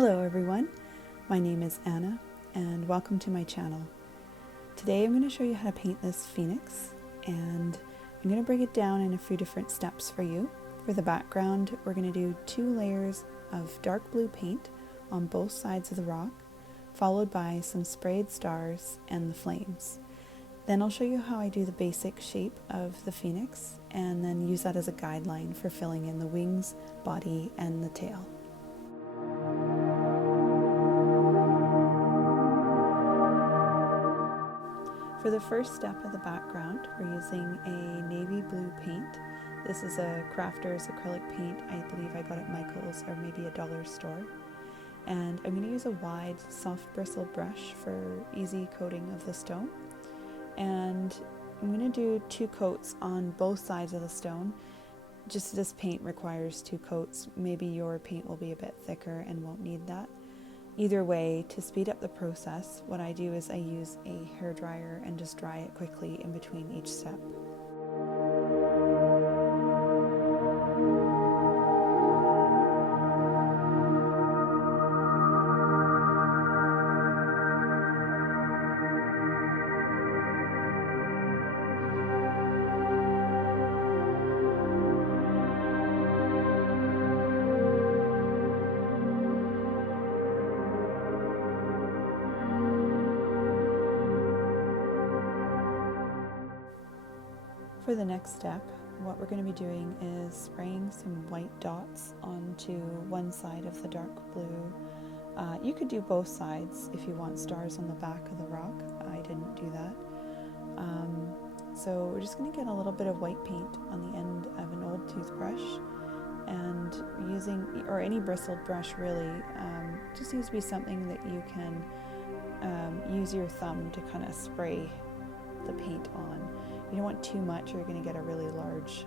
Hello everyone, my name is Anna and welcome to my channel. Today I'm going to show you how to paint this phoenix, and I'm going to break it down in a few different steps for you. For the background, we're going to do 2 layers of dark blue paint on both sides of the rock, followed by some sprayed stars and the flames. Then I'll show you how I do the basic shape of the phoenix and then use that as a guideline for filling in the wings, body, and the tail. For the first step of the background, we're using a navy blue paint. This is a crafter's acrylic paint. I believe I got it at Michael's or maybe a dollar store. And I'm going to use a wide, soft bristle brush for easy coating of the stone. And I'm going to do 2 coats on both sides of the stone. Just this paint requires 2 coats. Maybe your paint will be a bit thicker and won't need that. Either way, to speed up the process, what I do is I use a hairdryer and just dry it quickly in between each step. For the next step, what we're going to be doing is spraying some white dots onto one side of the dark blue. You could do both sides if you want stars on the back of the rock. I didn't do that. So we're just going to get a little bit of white paint on the end of an old toothbrush, and using, or any bristled brush really, just needs to be something that you can use your thumb to kind of spray the paint on. You don't want too much or you're going to get a really large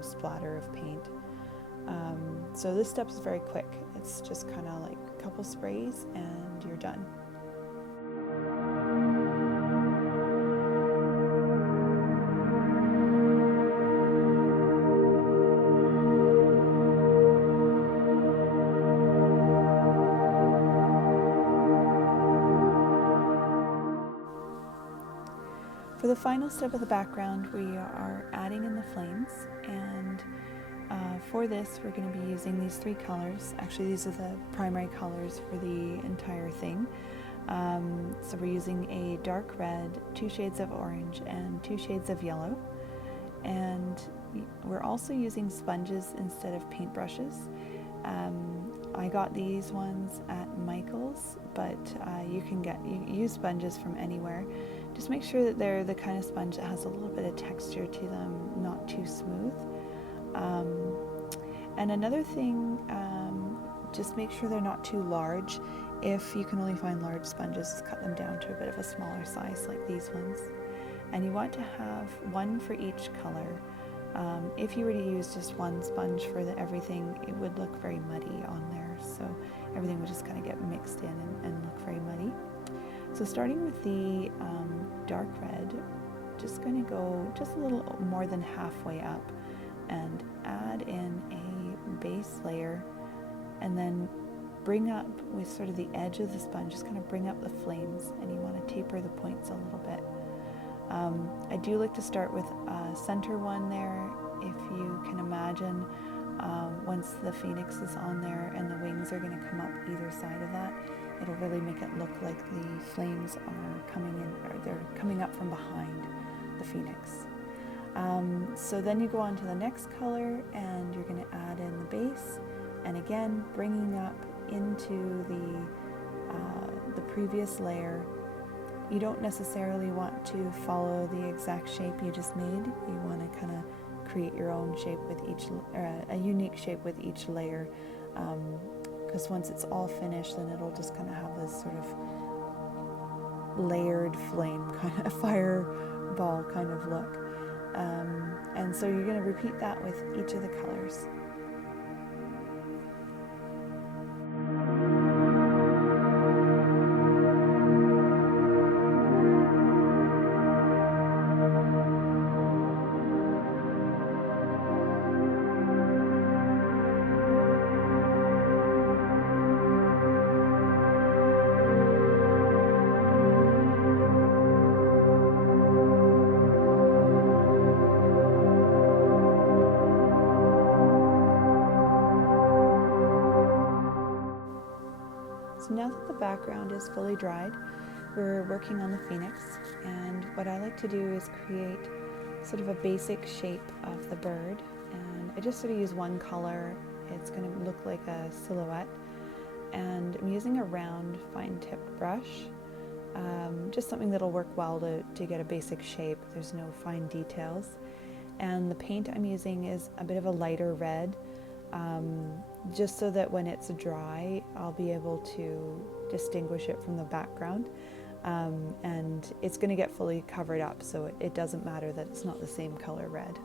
splatter of paint. So this step is very quick. It's just kind of like a couple sprays and you're done. For the final step of the background, we are adding in the flames, and for this we're going to be using these 3 colors. Actually, these are the primary colors for the entire thing. So we're using a dark red, 2 shades of orange, and 2 shades of yellow. And we're also using sponges instead of paintbrushes. I got these ones at Michael's, but you can use sponges from anywhere. Just make sure that they're the kind of sponge that has a little bit of texture to them, not too smooth. And another thing, just make sure they're not too large. If you can only find large sponges, just cut them down to a bit of a smaller size like these ones. And you want to have 1 for each color. If you were to use just 1 sponge for everything, it would look very muddy on there. So everything would just kind of get mixed in and look very muddy. So starting with the dark red, just going to go just a little more than halfway up and add in a base layer, and then bring up with sort of the edge of the sponge, just kind of bring up the flames, and you want to taper the points a little bit. I do like to start with a center one there. If you can imagine, once the phoenix is on there and the wings are going to come up either side of that, it'll really make it look like the flames are coming in, or they're coming up from behind the phoenix. So then you go on to the next color and you're going to add in the base, and again bringing up into the previous layer. You don't necessarily want to follow the exact shape you just made. You want to kind of create your own shape with each, a unique shape with each layer, because once it's all finished, then it'll just kind of have this sort of layered flame, kind of fireball kind of look. And so you're going to repeat that with each of the colors. So now that the background is fully dried, we're working on the phoenix, and what I like to do is create sort of a basic shape of the bird, and I just sort of use one color. It's going to look like a silhouette, and I'm using a round fine tipped brush, just something that'll work well to get a basic shape. There's no fine details, and the paint I'm using is a bit of a lighter red, just so that when it's dry I'll be able to distinguish it from the background, and it's going to get fully covered up, so it doesn't matter that it's not the same color red.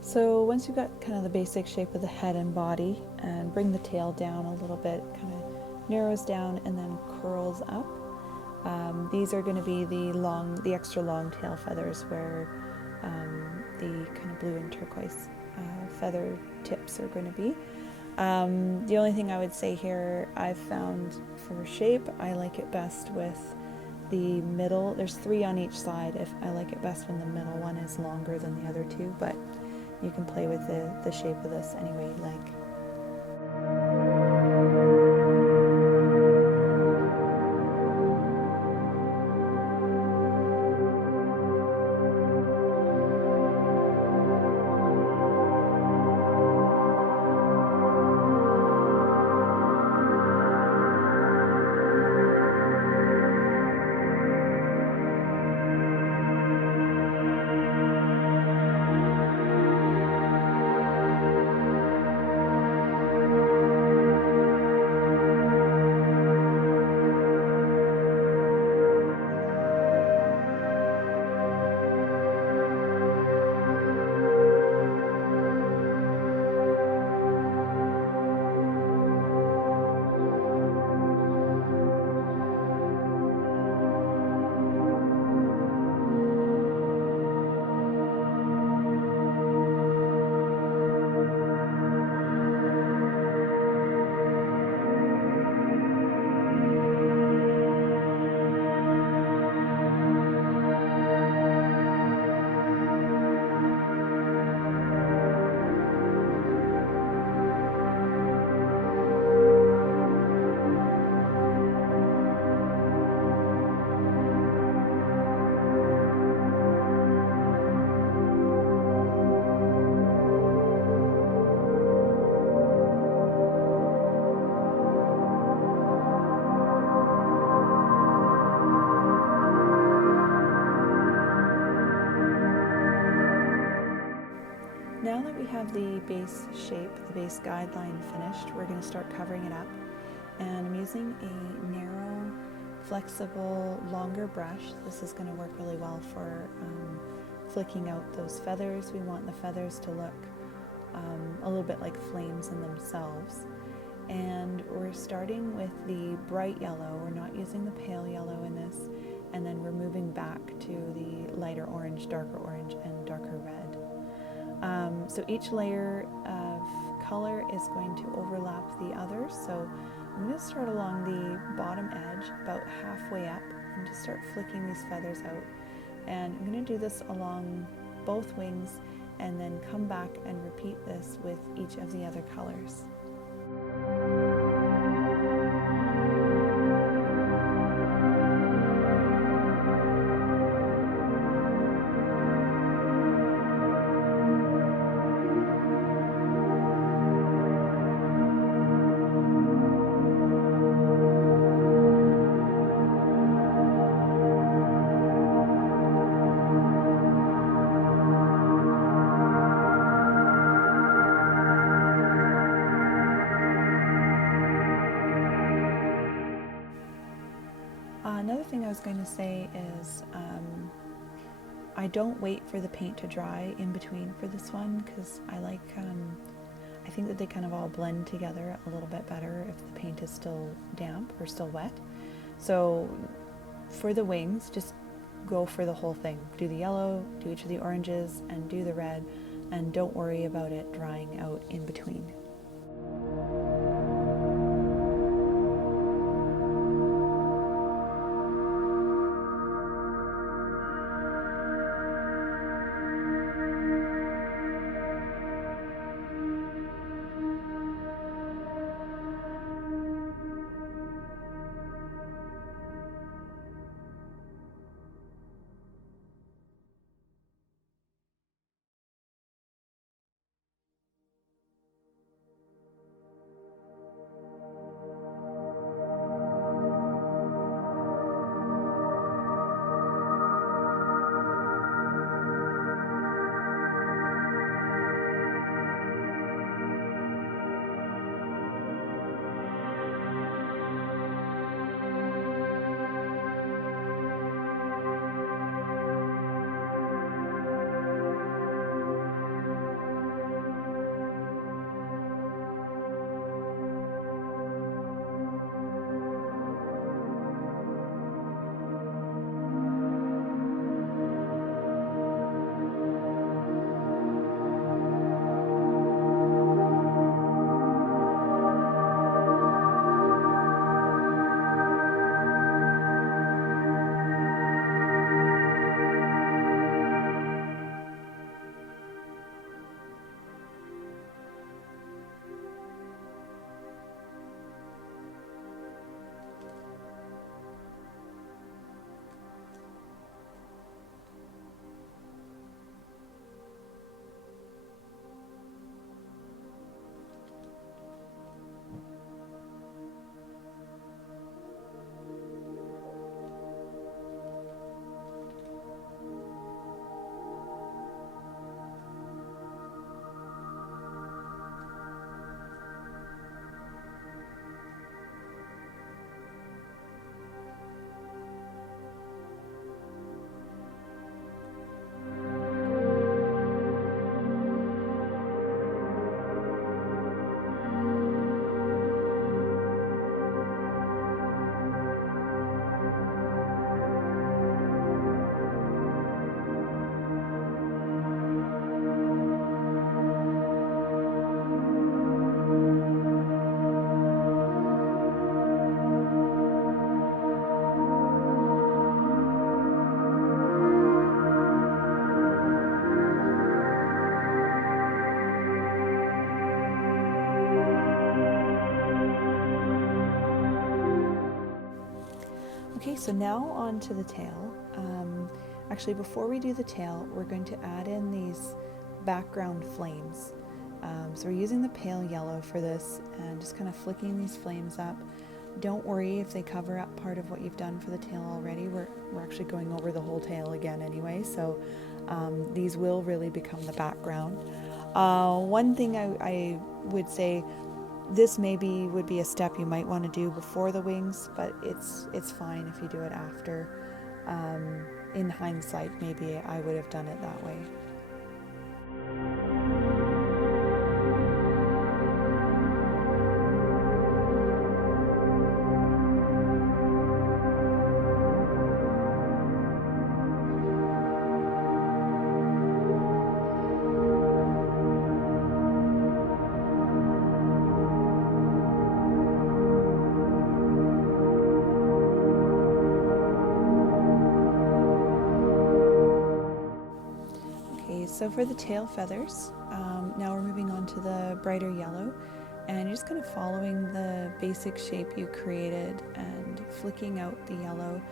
So once you've got kind of the basic shape of the head and body, and bring the tail down a little bit, kind of narrows down and then curls up. These are going to be the extra long tail feathers, where the kind of blue and turquoise feather tips are going to be. The only thing I would say here, I've found for shape, I like it best with the middle. There's 3 on each side. If I like it best when the middle one is longer than the other 2, but you can play with the shape of this any way you like. Now that we have the base shape, the base guideline finished, we're going to start covering it up. And I'm using a narrow, flexible, longer brush. This is going to work really well for flicking out those feathers. We want the feathers to look a little bit like flames in themselves. And we're starting with the bright yellow. We're not using the pale yellow in this. And then we're moving back to the lighter orange, darker orange, and darker red. So each layer of color is going to overlap the others. So I'm going to start along the bottom edge, about halfway up, and just start flicking these feathers out. And I'm going to do this along both wings, and then come back and repeat this with each of the other colors. Another thing I was going to say is I don't wait for the paint to dry in between for this one, because I I think that they kind of all blend together a little bit better if the paint is still damp or still wet. So for the wings, just go for the whole thing. Do the yellow, do each of the oranges, and do the red, and don't worry about it drying out in between. Okay, so now on to the tail. Actually, before we do the tail, we're going to add in these background flames. So we're using the pale yellow for this and just kind of flicking these flames up. Don't worry if they cover up part of what you've done for the tail already. We're actually going over the whole tail again anyway, so these will really become the background. One thing I would say, this maybe would be a step you might want to do before the wings, but it's fine if you do it after. In hindsight, maybe I would have done it that way. So for the tail feathers, now we're moving on to the brighter yellow, and you're just kind of following the basic shape you created and flicking out the yellow.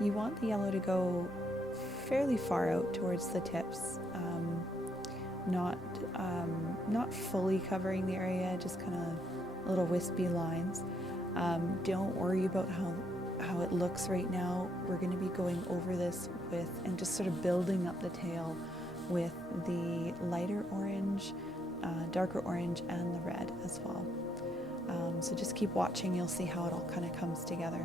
You want the yellow to go fairly far out towards the tips, not fully covering the area, just kind of little wispy lines. Don't worry about how it looks right now. We're going to be going over this with and just sort of building up the tail with the lighter orange, darker orange, and the red as well. So just keep watching, you'll see how it all kind of comes together.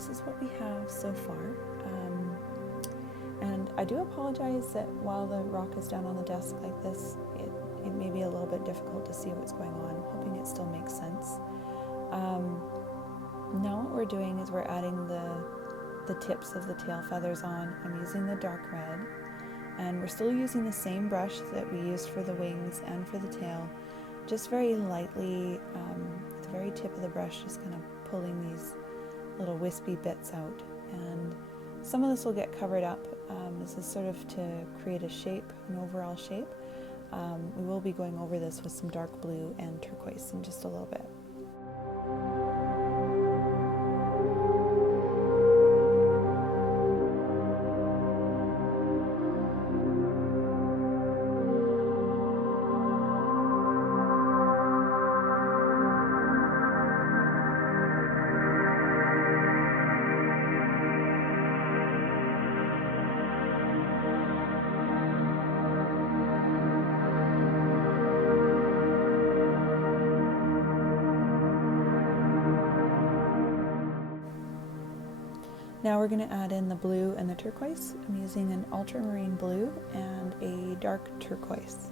this is what we have so far. And I do apologize that while the rock is down on the desk like this, it may be a little bit difficult to see what's going on. I'm hoping it still makes sense. Now what we're doing is we're adding the tips of the tail feathers on. I'm using the dark red, and we're still using the same brush that we used for the wings and for the tail, just very lightly, at the very tip of the brush, just kind of pulling these little wispy bits out. And some of this will get covered up. This is sort of to create a shape, an overall shape. We will be going over this with some dark blue and turquoise in just a little bit. Now we're going to add in the blue and the turquoise. I'm using an ultramarine blue and a dark turquoise.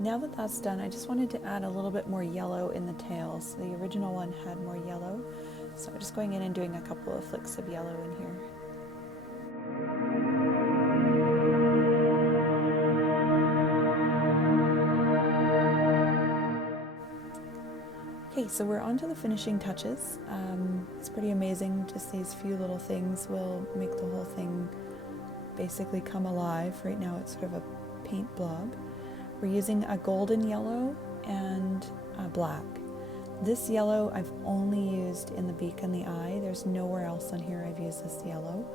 Now that that's done, I just wanted to add a little bit more yellow in the tails. The original one had more yellow, so I'm just going in and doing a couple of flicks of yellow in here. Okay, so we're on to the finishing touches. It's pretty amazing, just these few little things will make the whole thing basically come alive. Right now it's sort of a paint blob. We're using a golden yellow and a black. This yellow I've only used in the beak and the eye. There's nowhere else on here I've used this yellow.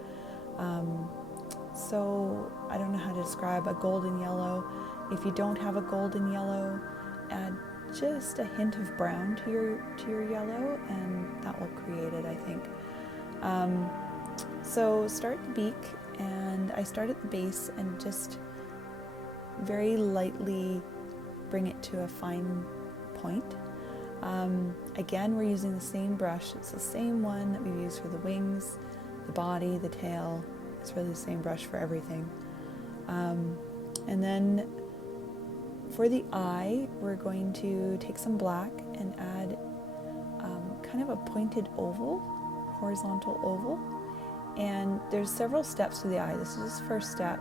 So I don't know how to describe a golden yellow. If you don't have a golden yellow, add just a hint of brown to your yellow, and that will create it, I think. So start the beak, and I start at the base and just very lightly bring it to a fine point. Again, we're using the same brush. It's the same one that we've used for the wings, the body, the tail. It's really the same brush for everything. And then for the eye, we're going to take some black and add kind of a pointed oval, horizontal oval. And there's several steps to the eye. This is the first step.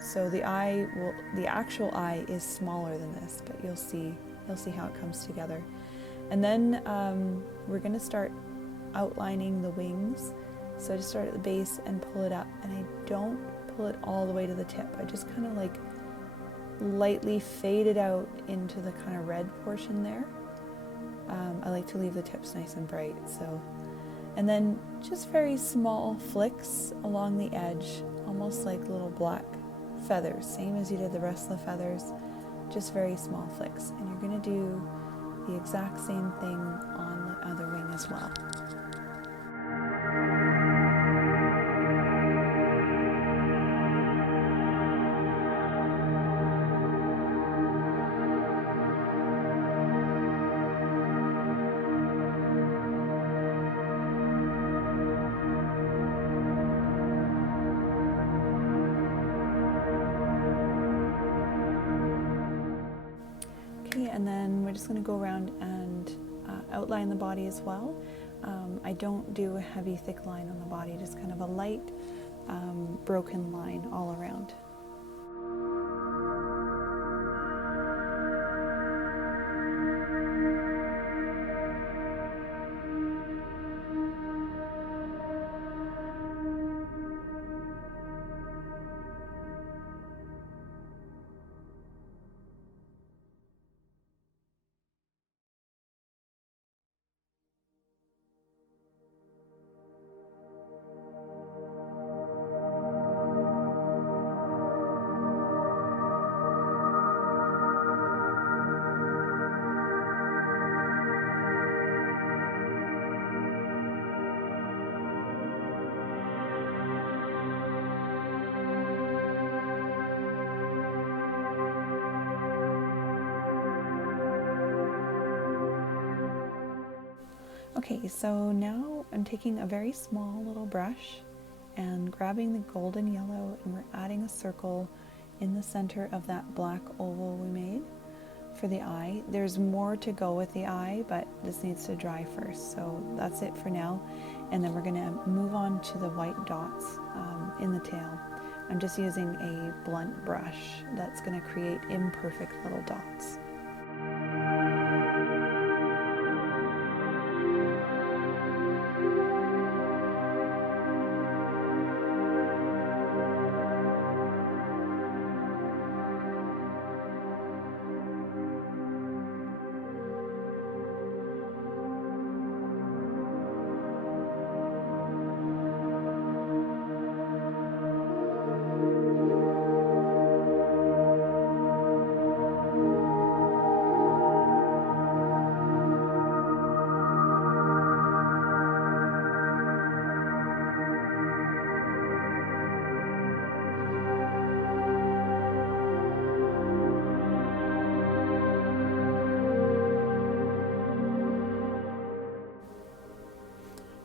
So the actual eye is smaller than this, but you'll see how it comes together. And then we're going to start outlining the wings. So I just start at the base and pull it up, and I don't pull it all the way to the tip. I just kind of like lightly fade it out into the kind of red portion there. I like to leave the tips nice and bright, so. And then just very small flicks along the edge, almost like little black feathers, same as you did the rest of the feathers, just very small flicks. And you're going to do the exact same thing on the other wing as well. and then we're just going to go around and outline the body as well. I don't do a heavy thick line on the body, just kind of a light broken line all around. Okay, so now I'm taking a very small little brush and grabbing the golden yellow, and we're adding a circle in the center of that black oval we made for the eye. There's more to go with the eye, but this needs to dry first, so that's it for now. And then we're going to move on to the white dots in the tail. I'm just using a blunt brush that's going to create imperfect little dots.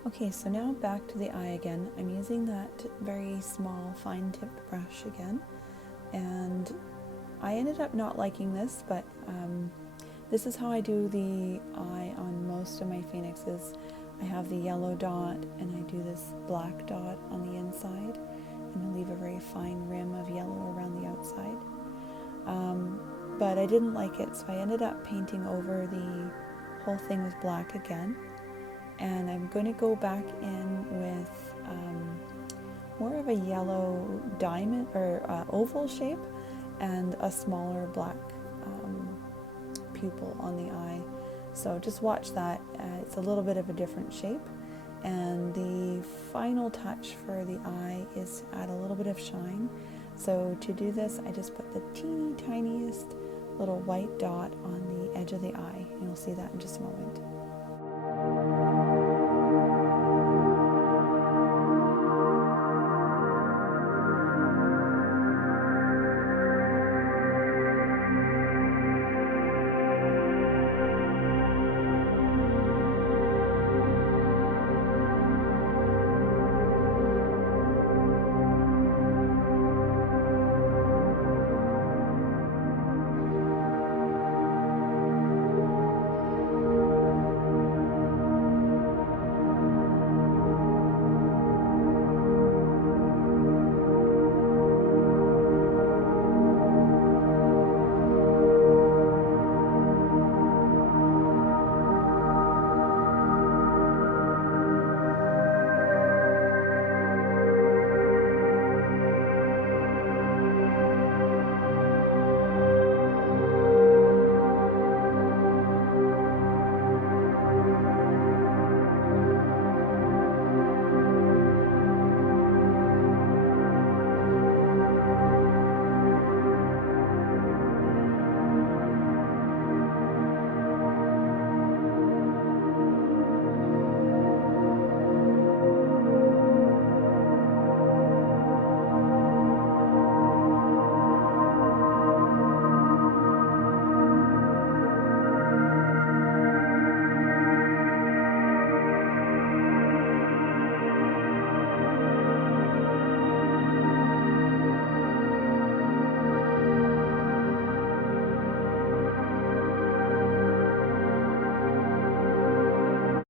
Okay, so now back to the eye again. I'm using that very small fine-tipped brush again, and I ended up not liking this, but this is how I do the eye on most of my phoenixes. I have the yellow dot and I do this black dot on the inside, and I leave a very fine rim of yellow around the outside. But I didn't like it, so I ended up painting over the whole thing with black again. And I'm going to go back in with more of a yellow diamond or oval shape and a smaller black pupil on the eye. So just watch that. It's a little bit of a different shape. And the final touch for the eye is to add a little bit of shine. So to do this, I just put the teeny tiniest little white dot on the edge of the eye. And you'll see that in just a moment.